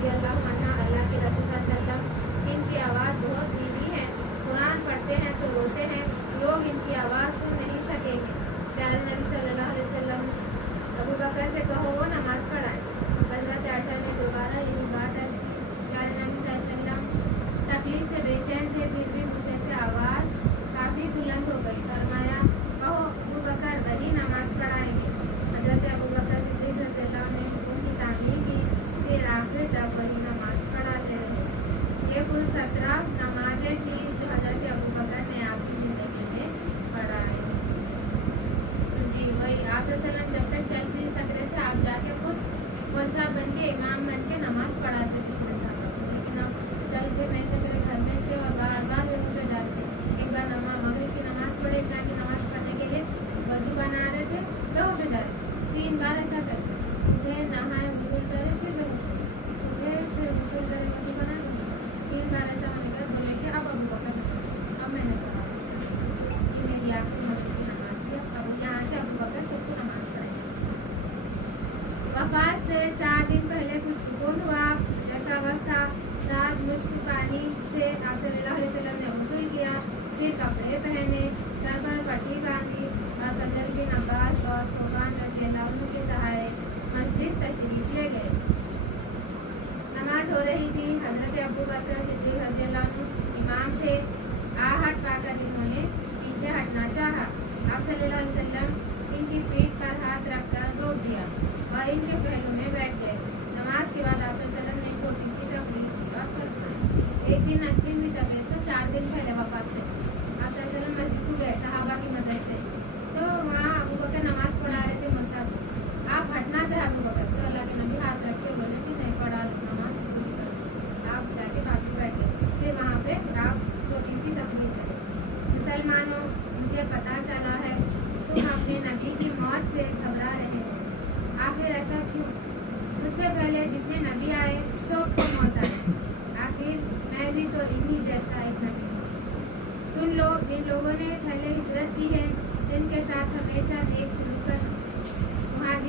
रज़ी अल्लाह अन्हा, अल्लाह के रसूल सल्लल्लाहु अलैहि वसल्लम इनकी आवाज़ बहुत धीमी है, कुरान पढ़ते हैं तो रोते हैं, लोग इनकी आवाज़ सुन नहीं सकेंगे। प्यारे नबी सल्लल्लाहु अलैहि वसल्लम, अबू बकर से कहो वो नमाज़ पढ़ाएं। हज़रत आयशा ने दोबारा यही बात अर्ज़ की। प्यारे नबी सल्लल्लाहु अलैहि वसल्लम तकलीफ से बेचैन थे, फिर भी गुस्से से आवाज़ काफ़ी बुलंद हो गई। फरमाया, कहो अबू बकर वही नमाज़ पढ़ाएंगे। हज़रत अबू बकर सिद्दीक़ रज़ियल्लाहु अन्हु ने हुक्म की तामील की, फिर आखिर तक वही नमाज़ पढ़ाते रहे। ये कुल 17 नमाजें थी जो हज़रत अबू बकर ने आपकी ज़िंदगी में पढ़ाई। जी वही आप सल्लल्लाहु अलैहि वसल्लम जब तक चल फिर सक रहे थे, आप जाके खुद वज़ा बन के इमाम बन के नमाज़ पढ़ाते थे अपने साथ। लेकिन अब चल फिर नहीं सक रहे, घर में थे और बार बार बेहोश हो जाते। एक बार मगरिब की नमाज़ पढ़े, इशा की नमाज़ पढ़ने के लिए वज़ू बना रहे थे, बेहोश हो जा रहे थे। 3 बार ऐसा करते, सुबह नहाए वज़ू करे, फिर बेहोश हो गए, सुबह फिर वज़ू करे, वज़ू बना 3 बार ऐसा होने का बोले कि अब अबू बकर अब मैंने पढ़ा, ये मेरी आखिरी मगरिब की नमाज़ थी, अब यहाँ से अबू बकर सबको नमाज़ पढ़ाएंगे। वफ़ात से 4 दिन पहले कुछ सुकून हुआ, फजर का वक्त था। रात मुश्क पानी से आप सल्लल्लाहु अलैहि वसल्लम ने गुस्ल किया, फिर कपड़े पहने, सर पर पट्टी बांधी और फजर बिन अब्बास और शोबान रज़ियल्लाहु अन्हु के सहारे मस्जिद तशरीफ ले गए। नमाज हो रही थी। हज़रत अबू बकर सिद्दीक़ रज़ियल्लाहु अन्हु इमाम थे। आहट पाकर इन्होंने पीछे हटना चाहा। आप सल्लल्लाहु अलैहि वसल्लम इनकी पीठ पर हाथ रखकर रोक दिया और इनके पहलू में बैठ गए। नमाज के बाद आप सल्लल्लाहु अलैहि वसल्लम ने छोटी सी तकरीर फरमाई। एक दिन अच्छी हुई तबीयत, तो 4 दिन पहले वफ़ात से आप सल्लल्लाहु अलैहि वसल्लम मस्जिद को गए सहाबा की मदद से, तो वहाँ अबू बकर नमाज पढ़ा रहे थे मुसहफ। आप हटना चाहे अबू बकर, तो अल्लाह के नबी हाथ रख के बोले कि नहीं पढ़ा नमाज पूरी करो। आप जाके बाकी बैठ गए। फिर वहाँ पे आप छोटी सी तकरीर करें, मुसलमानों मुझे पता चला है तुम अपने नबी की मौत से घबरा रहे हो। आखिर ऐसा क्यों? मुझसे पहले जितने नबी आए सबको मौत आई, आखिर मैं भी तो इन्हीं जैसा एक नबी हूँ। सुन लो, जिन लोगों ने पहले हिजरत की है, जिनके साथ हमेशा नेक सलूक का मुहाजिर